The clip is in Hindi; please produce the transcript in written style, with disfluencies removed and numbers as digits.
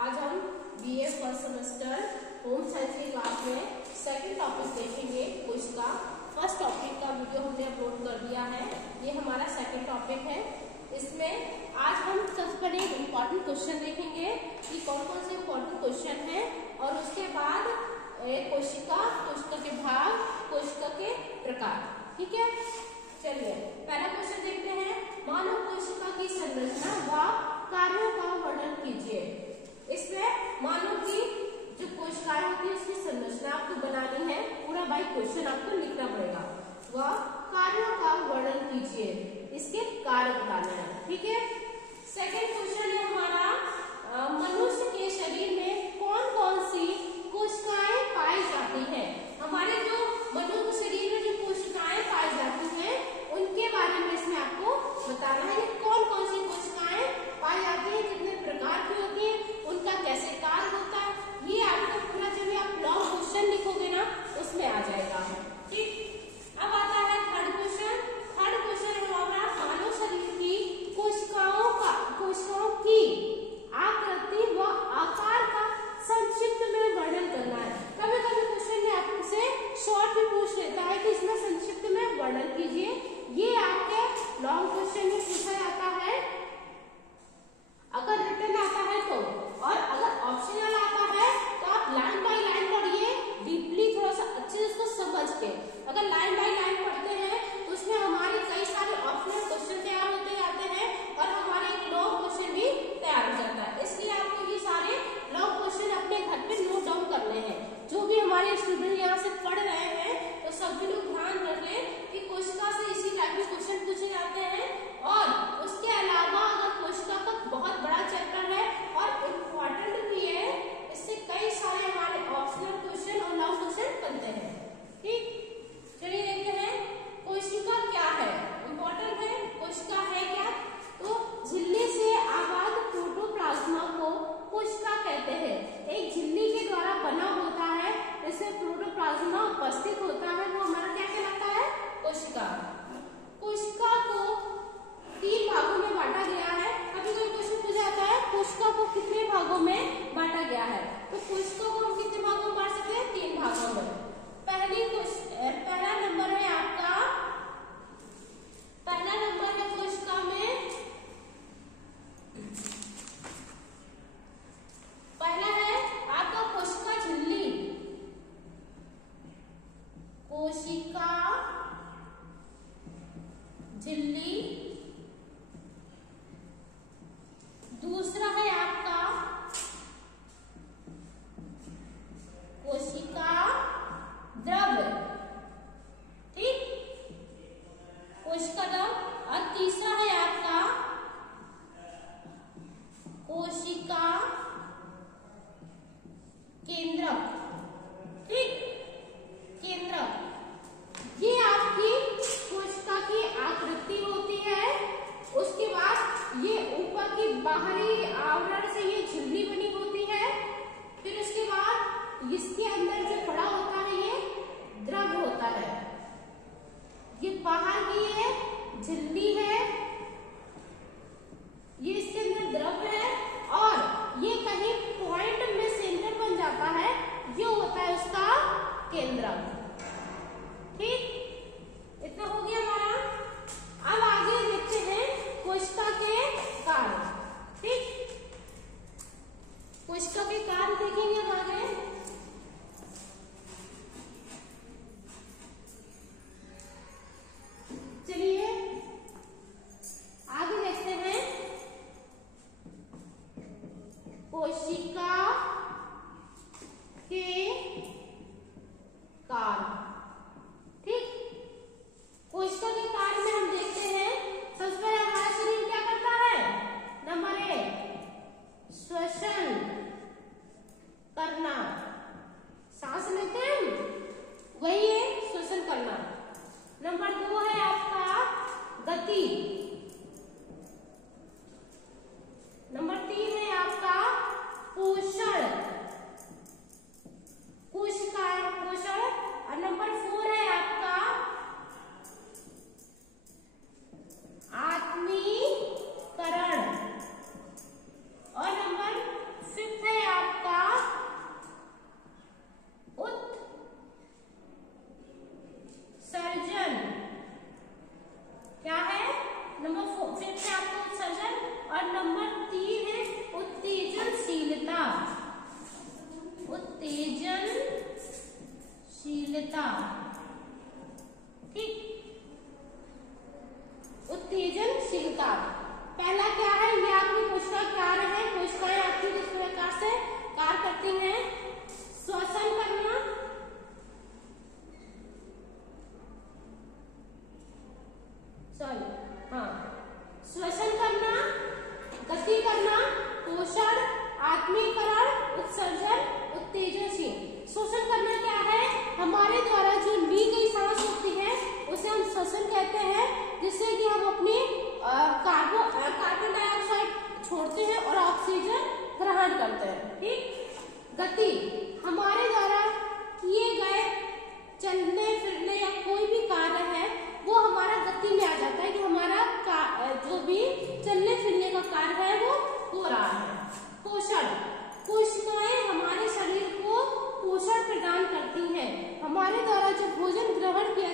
आज हम BA first semester home science की क्लास में सेकंड टॉपिक देखेंगे। कोशिका फर्स्ट टॉपिक का वीडियो हमने अपलोड कर दिया है, ये हमारा सेकंड टॉपिक है। इसमें आज हम सबसे पहले एक इम्पोर्टेंट क्वेश्चन देखेंगे कि कौन कौन से इम्पोर्टेंट क्वेश्चन है, और उसके बाद कोशिका, कोशिका के भाग, कोशिका के प्रकार। ठीक है, चलिए पहला क्वेश्चन देखते हैं। मानव कोशिका की संरचना व कार्यों का वर्णन कीजिए। इसमें मानव की जो कोशिकाएं होती है उसकी संरचना आपको बनानी है, पूरा बाई क्वेश्चन आपको लिखना पड़ेगा। वह कार्यों का वर्णन कीजिए, इसके कार्य बताना है। ठीक है, सेकंड क्वेश्चन है हमारा, मनुष्य के शरीर में कौन कौन सी कोशिकाएं पाई जाती है। हमारे जो मनुष्य के शरीर में जो कोशिकाएं पाई जाती हैं उनके बारे में इसमें आपको बताना है। कौन कौन सी कोशिकाएं पाई जाती है, कितने प्रकार की होती है, उनका कैसे कार्य होता है, ये आपको पूरा जब आप लॉन्ग क्वेश्चन लिखोगे ना उसमें आ जाएगा। ठीक, अब आता है थर्ड क्वेश्चन। थर्ड क्वेश्चन हमारा मानव शरीर की कोशिकाओं की आकृति व आकार का संक्षिप्त में वर्णन करना है। कभी कभी क्वेश्चन में आपसे शॉर्ट भी पूछ लेता है कि इसमें संक्षिप्त में वर्णन कीजिए। ये आपके लॉन्ग क्वेश्चन में पूछा जाता है अगर रिटन आता है तो, और अगर ऑप्शनल आता है तो आप लाइन बाय लाइन पढ़िए, डीपली थोड़ा सा अच्छे से उसको समझ के। अगर लाइन बाय लाइन पढ़ते हैं तो उसमें हमारे कई सारे ऑप्शनल क्वेश्चन तैयार होते जाते हैं और हमारे लॉन्ग क्वेश्चन भी तैयार हो जाता है। इसलिए आपको ये सारे लॉन्ग क्वेश्चन अपने घर पे नोट डाउन करने हैं। जो भी हमारे स्टूडेंट यहाँ से पढ़ रहे हैं तो सभी लोग ध्यान रख लें कि कोशिका से इसी टाइप के क्वेश्चन पूछे जाते हैं, और उसके अलावा अगर कोशिका का बहुत बड़ा चैप्टर है और इम्पोर्टेंट भी है, इससे कई सारे हमारे ऑप्शनल क्वेश्चन और लॉन्ग क्वेश्चन बनते हैं। ठीक, चलिए देखते हैं कोशिका क्या है। इम्पोर्टेंट है, कोशिका है क्या, तो झिल्ली से आबाद प्रोटोप्लाज्मा को कोशिका कहते हैं। एक झिल्ली के द्वारा बना होता है, इससे प्रोटोप्लाज्मा उपस्थित होता है, वो हमारा क्या कहलाता है, कोशिका। कोशिका को 3 भागों में बांटा गया है। कभी कोई क्वेश्चन पूछा जाता है कोशिका को कितने भागों में बांटा गया है, तो कोशिका को हम कितने भागों में बांट सकते हैं, 3 भागों में। पहला नंबर है आपका, पहला नंबर है कोशिका में, पहला है आपका कोशिका झिल्ली, कोशिका झिल्ली। दूसरा है आपका कोशिका द्रव्य, ठीक, कोशिका द्रव्य। और तीसरा है आपका कोशिका केंद्रक, ठीक, केंद्रक। ये आपकी कोशिका की आकृति होती है। उसके बाद ये ऊपर की बाहरी आवरण से ये झिल्ली बनी होती है। फिर उसके बाद इसके अंदर जो पड़ा होता है ये द्रव होता है। ये बाहर की ये झिल्ली है, ये इसके अंदर द्रव है, और ये कहीं पॉइंट में सेंटर बन जाता है, ये होता है उसका केंद्रक। ठीक, इतना हो गया हमारा। अब आगे देखते हैं कोशिका के कार्य। ठीक, और नंबर 3 है उत्तेजनशीलता। उत्तेजनशीलता, ठीक। उत्तेजनशीलता पहला क्या है, ये आपकी कोशिका कार्य है। कोशिकाएं आपकी किस प्रकार से कार्य करती हैं? श्वसन करना, श्वसन करना, गति करना, पोषण, आत्मीकरण, उत्सर्जन, उत्तेजनशील। श्वसन करना क्या है? हमारे द्वारा जो ली गई सांस होती है उसे हम श्वसन कहते हैं, जिससे कि हम अपनी कार्बन डाइऑक्साइड छोड़ते हैं और ऑक्सीजन ग्रहण करते हैं, ठीक। गति हमारे द्वारा किए गए चलने फिरने या कोई भी कार्य है वो हमारा गति में आ जाता है कि हमारा जो भी चलने फिरने का कार्य है वो हो रहा है। पोषण, कोशिकाएं हमारे शरीर को पोषण प्रदान करती हैं। हमारे द्वारा जो भोजन ग्रहण किया